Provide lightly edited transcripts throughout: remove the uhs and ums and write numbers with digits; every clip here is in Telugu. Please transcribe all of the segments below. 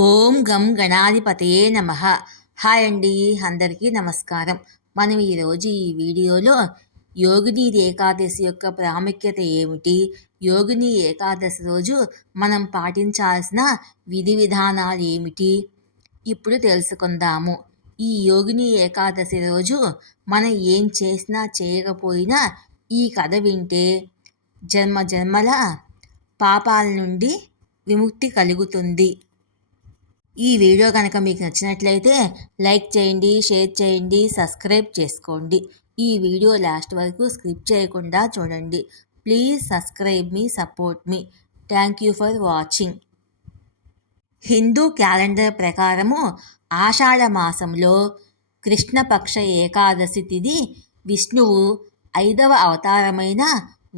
ఓం గం గణాధిపతయే నమః. హాయ్ అండి, అందరికీ నమస్కారం. మనం ఈరోజు ఈ వీడియోలో యోగిని ఏకాదశి యొక్క ప్రాముఖ్యత ఏమిటి, యోగిని ఏకాదశి రోజు మనం పాటించాల్సిన విధి విధానాలు ఏమిటి ఇప్పుడు తెలుసుకుందాము. ఈ యోగిని ఏకాదశి రోజు మనం ఏం చేసినా చేయకపోయినా ఈ కథ వింటే జన్మ జన్మల పాపాల నుండి విముక్తి కలుగుతుంది. ఈ వీడియో కనుక మీకు నచ్చినట్లయితే లైక్ చేయండి, షేర్ చేయండి, సబ్స్క్రైబ్ చేసుకోండి. ఈ వీడియో లాస్ట్ వరకు స్కిప్ చేయకుండా చూడండి. Please subscribe me, support me. Thank you for watching. Hindu calendar ప్రకారము ఆషాఢ మాసంలో కృష్ణపక్ష ఏకాదశి తిథి విష్ణువు 5వ అవతారమైన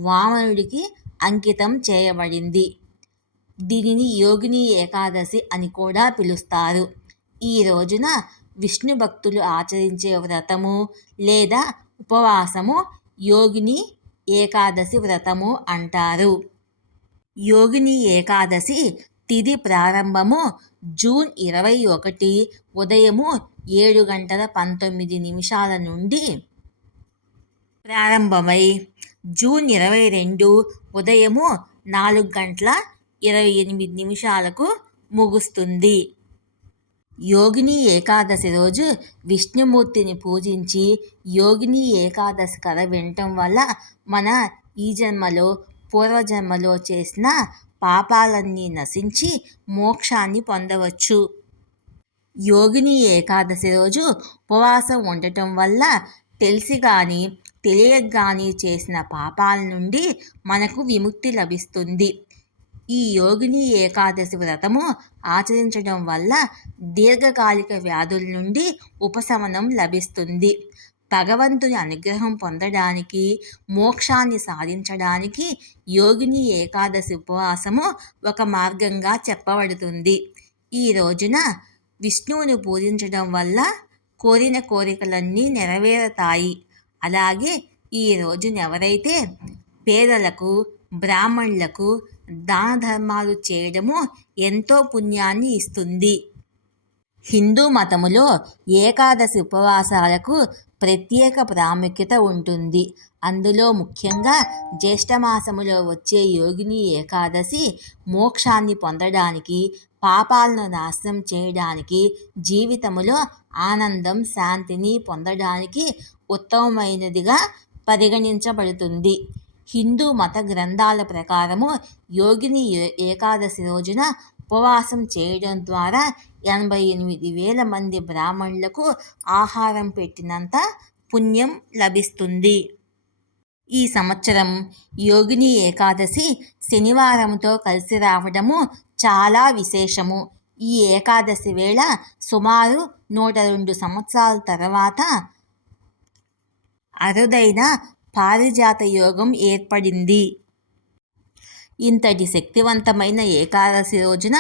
వామనుడికి అంకితం చేయబడింది. దీనిని యోగిని ఏకాదశి అని కూడా పిలుస్తారు. ఈ రోజున విష్ణు భక్తులు ఆచరించే వ్రతము లేదా ఉపవాసము యోగిని ఏకాదశి వ్రతము అంటారు. యోగిని ఏకాదశి తిథి ప్రారంభము జూన్ 21 ఉదయము 7:19 నుండి ప్రారంభమై జూన్ 22 ఉదయము 4:28 ముగుస్తుంది. యోగిని ఏకాదశి రోజు విష్ణుమూర్తిని పూజించి యోగిని ఏకాదశి కథ వినటం వల్ల మన ఈ జన్మలో పూర్వజన్మలో చేసిన పాపాలన్నీ నశించి మోక్షాన్ని పొందవచ్చు. యోగిని ఏకాదశి రోజు ఉపవాసం ఉండటం వల్ల తెలిసి కానీ తెలియక కానీ చేసిన పాపాల నుండి మనకు విముక్తి లభిస్తుంది. ఈ యోగిని ఏకాదశి వ్రతము ఆచరించడం వల్ల దీర్ఘకాలిక వ్యాధుల నుండి ఉపశమనం లభిస్తుంది. భగవంతుని అనుగ్రహం పొందడానికి, మోక్షాన్ని సాధించడానికి యోగిని ఏకాదశి ఉపవాసము ఒక మార్గంగా చెప్పబడుతుంది. ఈ రోజున విష్ణువుని పూజించడం వల్ల కోరిన కోరికలన్నీ నెరవేరుతాయి. అలాగే ఈ రోజున ఎవరైతే పేదలకు, బ్రాహ్మణులకు దాన ధర్మాలు చేయడము ఎంతో పుణ్యాన్ని ఇస్తుంది. హిందూ మతములో ఏకాదశి ఉపవాసాలకు ప్రత్యేక ప్రాముఖ్యత ఉంటుంది. అందులో ముఖ్యంగా జ్యేష్ఠమాసములో వచ్చే యోగిని ఏకాదశి మోక్షాన్ని పొందడానికి, పాపాలను నాశనం చేయడానికి, జీవితములో ఆనందం, శాంతిని పొందడానికి ఉత్తమమైనదిగా పరిగణించబడుతుంది. హిందూ మత గ్రంథాల ప్రకారము యోగిని ఏకాదశి రోజున ఉపవాసం చేయడం ద్వారా 88,000 మంది బ్రాహ్మణులకు ఆహారం పెట్టినంత పుణ్యం లభిస్తుంది. ఈ సంవత్సరం యోగిని ఏకాదశి శనివారంతో కలిసి రావడము చాలా విశేషము. ఈ ఏకాదశి వేళ సుమారు 102 సంవత్సరాల తర్వాత అరుదైన పారిజాత యోగం ఏర్పడింది. ఇంతటి శక్తివంతమైన ఏకాదశి రోజున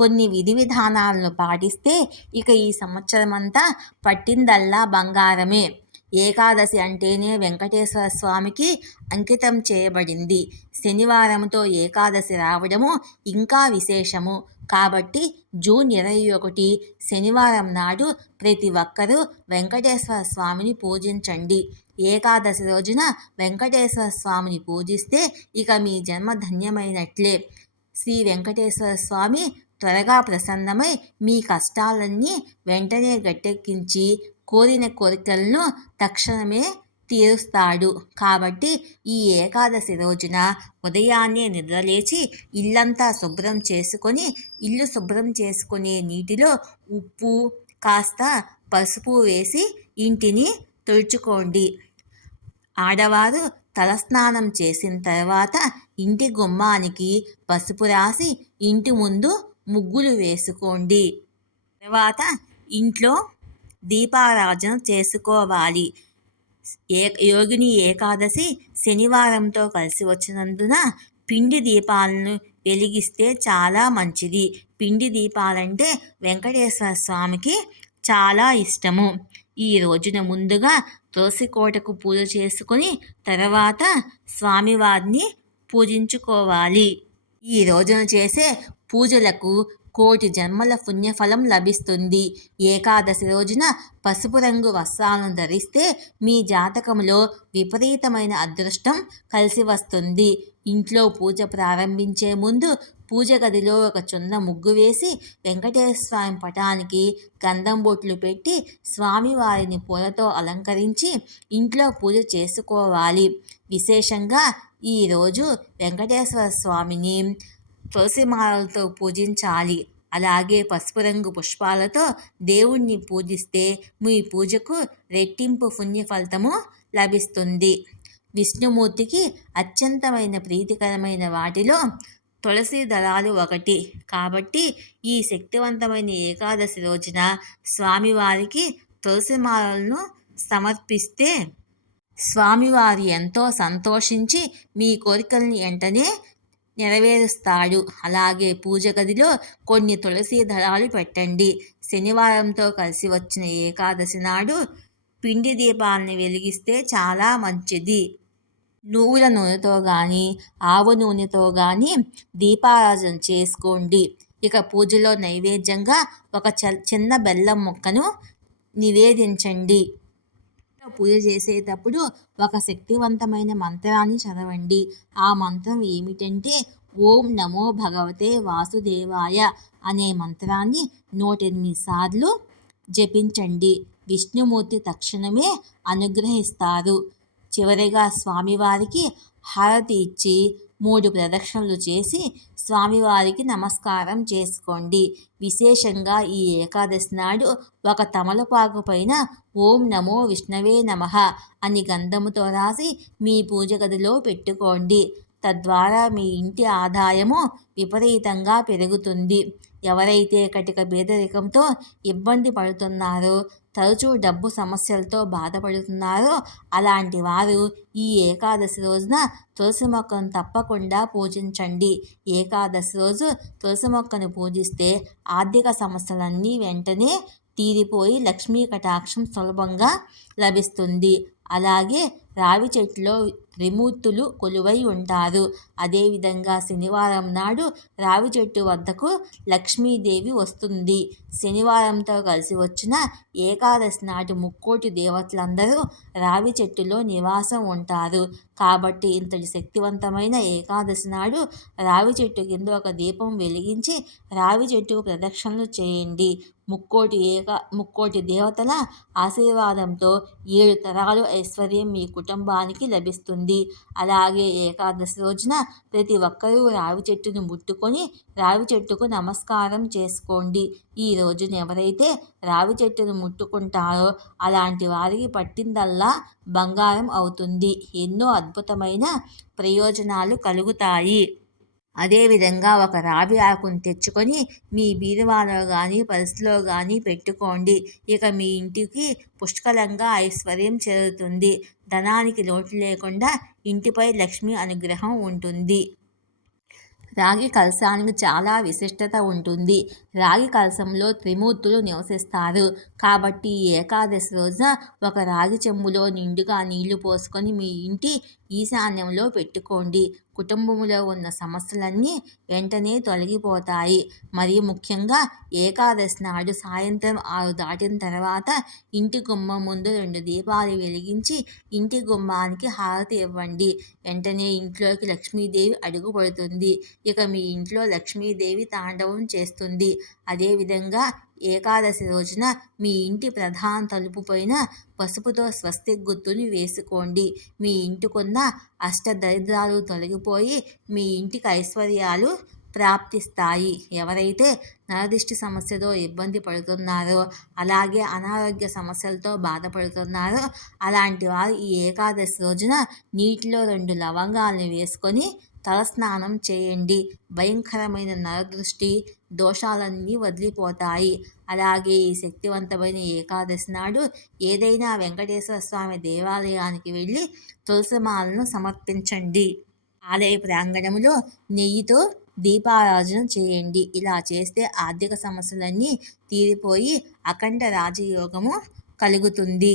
కొన్ని విధి విధానాలను పాటిస్తే ఇక ఈ సంవత్సరమంతా పట్టిందల్లా బంగారమే. ఏకాదశి అంటేనే వెంకటేశ్వర స్వామికి అంకితం చేయబడింది. శనివారంతో ఏకాదశి రావడము ఇంకా విశేషము. కాబట్టి జూన్ 21 శనివారం నాడు ప్రతి ఒక్కరూ వెంకటేశ్వర స్వామిని పూజించండి. ఏకాదశి రోజున వెంకటేశ్వర స్వామిని పూజిస్తే ఇక మీ జన్మ ధన్యమైనట్లే. శ్రీ వెంకటేశ్వర స్వామి త్వరగా ప్రసన్నమై మీ కష్టాలన్నీ వెంటనే గట్టెక్కించి కోరిన కోరికలను తక్షణమే తీరుస్తాడు. కాబట్టి ఈ ఏకాదశి రోజున ఉదయాన్నే నిద్రలేచి ఇల్లంతా శుభ్రం చేసుకొని, ఇల్లు శుభ్రం చేసుకునే నీటిలో ఉప్పు కాస్త పసుపు వేసి ఇంటిని తుడుచుకోండి. ఆడవారు తలస్నానం చేసిన తర్వాత ఇంటి గుమ్మానికి పసుపు రాసి ఇంటి ముందు ముగ్గులు వేసుకోండి. తర్వాత ఇంట్లో దీపారాధన చేసుకోవాలి. యోగిని ఏకాదశి శనివారంతో కలిసి వచ్చినందున పిండి దీపాలను వెలిగిస్తే చాలా మంచిది. పిండి దీపాలంటే వెంకటేశ్వర స్వామికి చాలా ఇష్టము. ఈ రోజున ముందుగా తులసికోటకు పూజ చేసుకొని తర్వాత స్వామివారిని పూజించుకోవాలి. ఈ రోజున చేసే పూజలకు కోటి జన్మల పుణ్యఫలం లభిస్తుంది. ఏకాదశి రోజున పసుపు రంగు వస్త్రాలను ధరిస్తే మీ జాతకంలో విపరీతమైన అదృష్టం కలిసి వస్తుంది. ఇంట్లో పూజ ప్రారంభించే ముందు పూజ గదిలో ఒక చిన్న ముగ్గు వేసి వెంకటేశ్వర స్వామి పటానికి గంధం బొట్లు పెట్టి స్వామివారిని పూలతో అలంకరించి ఇంట్లో పూజ చేసుకోవాలి. విశేషంగా ఈరోజు వెంకటేశ్వర స్వామిని తులసిమాలతో పూజించాలి. అలాగే పసుపు రంగు పుష్పాలతో దేవుణ్ణి పూజిస్తే మీ పూజకు రెట్టింపు పుణ్య ఫలితము లభిస్తుంది. విష్ణుమూర్తికి అత్యంతమైన ప్రీతికరమైన వాటిలో తులసి దళాలు ఒకటి. కాబట్టి ఈ శక్తివంతమైన ఏకాదశి రోజున స్వామివారికి తులసిమాలను సమర్పిస్తే స్వామివారు ఎంతో సంతోషించి మీ కోరికల్ని వెంటనే నెరవేరుస్తాడు. అలాగే పూజ గదిలో కొన్ని తులసి దళాలు పెట్టండి. శనివారంతో కలిసి వచ్చిన ఏకాదశి నాడు పిండి దీపాలని వెలిగిస్తే చాలా మంచిది. నువ్వుల నూనెతో కానీ ఆవు నూనెతో కానీ దీపారాజన చేసుకోండి. ఇక పూజలో నైవేద్యంగా ఒక చిన్న బెల్లం ముక్కను నివేదించండి. పూజ చేసేటప్పుడు ఒక శక్తివంతమైన మంత్రాన్ని చదవండి. ఆ మంత్రం ఏమిటంటే ఓం నమో భగవతే వాసుదేవాయ అనే మంత్రాన్ని 108 సార్లు జపించండి. విష్ణుమూర్తి తక్షణమే అనుగ్రహిస్తారు. చివరిగా స్వామివారికి హారతి ఇచ్చి 3 ప్రదక్షిణలు చేసి స్వామివారికి నమస్కారం చేసుకోండి. విశేషంగా ఈ ఏకాదశి నాడు ఒక తమలపాకు పైన ఓం నమో విష్ణవే నమః అని గంధముతో రాసి మీ పూజ గదిలో పెట్టుకోండి. తద్వారా మీ ఇంటి ఆదాయము విపరీతంగా పెరుగుతుంది. ఎవరైతే కటిక పేదరికంతో ఇబ్బంది పడుతున్నారో, తరచూ డబ్బు సమస్యలతో బాధపడుతున్నారో అలాంటి వారు ఈ ఏకాదశి రోజున తులసి మొక్కను తప్పకుండా పూజించండి. ఏకాదశి రోజు తులసి మొక్కను పూజిస్తే ఆర్థిక సమస్యలన్నీ వెంటనే తీరిపోయి లక్ష్మీ కటాక్షం సులభంగా లభిస్తుంది. అలాగే రావి చెట్టులో త్రిమూర్తులు కొలువై ఉంటారు. అదేవిధంగా శనివారం నాడు రావి చెట్టు వద్దకు లక్ష్మీదేవి వస్తుంది. శనివారంతో కలిసి వచ్చిన ఏకాదశి నాటి ముక్కోటి దేవతలందరూ రావి చెట్టులో నివాసం ఉంటారు. కాబట్టి ఇంతటి శక్తివంతమైన ఏకాదశి నాడు రావి చెట్టు కింద ఒక దీపం వెలిగించి రావి చెట్టుకు ప్రదక్షిణలు చేయండి. ముక్కోటి దేవతల ఆశీర్వాదంతో 7 తరాలు ఐశ్వర్యం మీ కుటుంబానికి లభిస్తుంది. అలాగే ఏకాదశి రోజున ప్రతి ఒక్కరూ రావి చెట్టును ముట్టుకొని రావి చెట్టుకు నమస్కారం చేసుకోండి. ఈ రోజున ఎవరైతే రావి చెట్టును ముట్టుకుంటారో అలాంటి వారికి పట్టిందల్లా బంగారం అవుతుంది. ఎన్నో అద్భుతమైన ప్రయోజనాలు కలుగుతాయి. అదేవిధంగా ఒక రావి ఆకును తెచ్చుకొని మీ బీరువాలో కానీ పర్సులో కానీ పెట్టుకోండి. ఇక మీ ఇంటికి పుష్కలంగా ఐశ్వర్యం చేరుతుంది. ధనానికి లోటు లేకుండా ఇంటిపై లక్ష్మి అనుగ్రహం ఉంటుంది. రాగి కలశానికి చాలా విశిష్టత ఉంటుంది. రాగి కలశంలో త్రిమూర్తులు నివసిస్తారు. కాబట్టి ఈ ఏకాదశి రోజున ఒక రాగి చెంబులో నిండుగా నీళ్లు పోసుకొని మీ ఇంటి ఈశాన్యంలో పెట్టుకోండి. కుటుంబంలో ఉన్న సమస్యలన్నీ వెంటనే తొలగిపోతాయి. మరియు ముఖ్యంగా ఏకాదశి నాడు సాయంత్రం 6 దాటిన తర్వాత ఇంటి గుమ్మం ముందు 2 దీపాలు వెలిగించి ఇంటి గుమ్మానికి హారతి ఇవ్వండి. వెంటనే ఇంట్లోకి లక్ష్మీదేవి అడుగు పడుతుంది. ఇక మీ ఇంట్లో లక్ష్మీదేవి తాండవం చేస్తుంది. అదేవిధంగా ఏకాదశి రోజున మీ ఇంటి ప్రధాన తలుపు పైన పసుపుతో స్వస్తిక్ గుర్తుని వేసుకోండి. మీ ఇంటికున్న అష్టదరిద్రాలు తొలగిపోయి మీ ఇంటికి ఐశ్వర్యాలు ప్రాప్తిస్తాయి. ఎవరైతే నరదిష్టి సమస్యతో ఇబ్బంది పడుతున్నారో, అలాగే అనారోగ్య సమస్యలతో బాధపడుతున్నారో అలాంటి వారు ఈ ఏకాదశి రోజున నీటిలో 2 లవంగాలను వేసుకొని తలస్నానం చేయండి. భయంకరమైన నరదృష్టి దోషాలన్నీ వదిలిపోతాయి. అలాగే ఈ శక్తివంతమైన ఏకాదశి నాడు ఏదైనా వెంకటేశ్వర స్వామి దేవాలయానికి వెళ్ళి తులసిమాలను సమర్పించండి. ఆలయ ప్రాంగణంలో నెయ్యితో దీపారాధన చేయండి. ఇలా చేస్తే ఆర్థిక సమస్యలన్నీ తీరిపోయి అఖండ రాజయోగము కలుగుతుంది.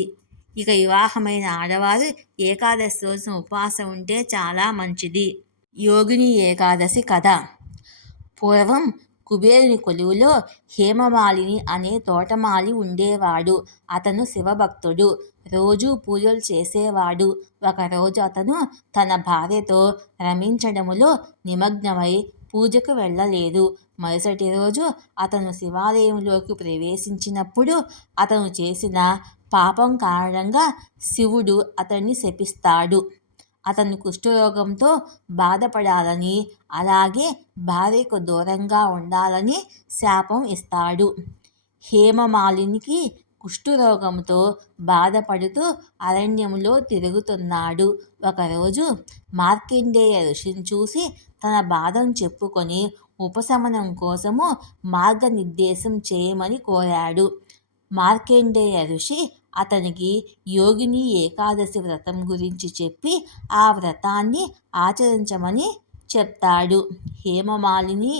ఇక వివాహమైన ఆడవారు ఏకాదశి రోజున ఉపవాసం ఉంటే చాలా మంచిది. యోగిని ఏకాదశి కథ. పూర్వం కుబేరుని కొలువులో హేమమాలిని అనే తోటమాలి ఉండేవాడు. అతను శివభక్తుడు. రోజూ పూజలు చేసేవాడు. ఒకరోజు అతను తన భార్యతో రమించడములో నిమగ్నమై పూజకు వెళ్ళలేదు. మరుసటి రోజు అతను శివాలయంలోకి ప్రవేశించినప్పుడు అతను చేసిన పాపం కారణంగా శివుడు అతన్ని శపిస్తాడు. అతను కుష్ఠరోగంతో బాధపడాలని, అలాగే భార్యకు దూరంగా ఉండాలని శాపం ఇస్తాడు. హేమమాలినికి కుష్ఠరోగంతో బాధపడుతూ అరణ్యంలో తిరుగుతున్నాడు. ఒకరోజు మార్కండేయ ఋషిని చూసి తన బాధను చెప్పుకొని ఉపశమనం కోసము మార్గనిర్దేశం చేయమని కోరాడు. మార్కండేయ ఋషి అతనికి యోగిని ఏకాదశి వ్రతం గురించి చెప్పి ఆ వ్రతాన్ని ఆచరించమని చెప్తాడు. హేమమాలిని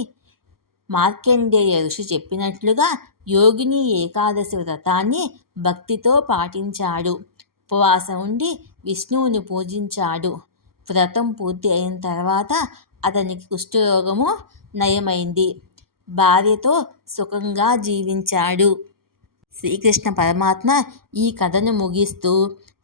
మార్కండేయ ఋషి చెప్పినట్లుగా యోగిని ఏకాదశి వ్రతాన్ని భక్తితో పాటించాడు. ఉపవాసం ఉండి విష్ణువుని పూజించాడు. వ్రతం పూర్తి అయిన తర్వాత అతనికి కుష్ఠరోగము నయమైంది. భార్యతో సుఖంగా జీవించాడు. శ్రీకృష్ణ పరమాత్మ ఈ కథను ముగిస్తూ,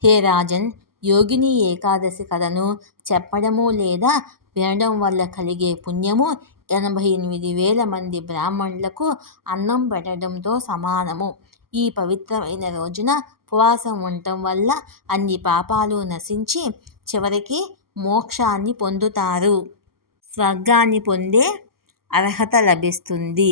హే రాజన్, యోగిని ఏకాదశి కథను చెప్పడము లేదా వినడం వల్ల కలిగే పుణ్యము 88,000 మంది బ్రాహ్మణులకు అన్నం పెట్టడంతో సమానము. ఈ పవిత్రమైన రోజున ఉపవాసం ఉండటం వల్ల అన్ని పాపాలు నశించి చివరికి మోక్షాన్ని పొందుతారు. స్వర్గాన్ని పొందే అర్హత లభిస్తుంది.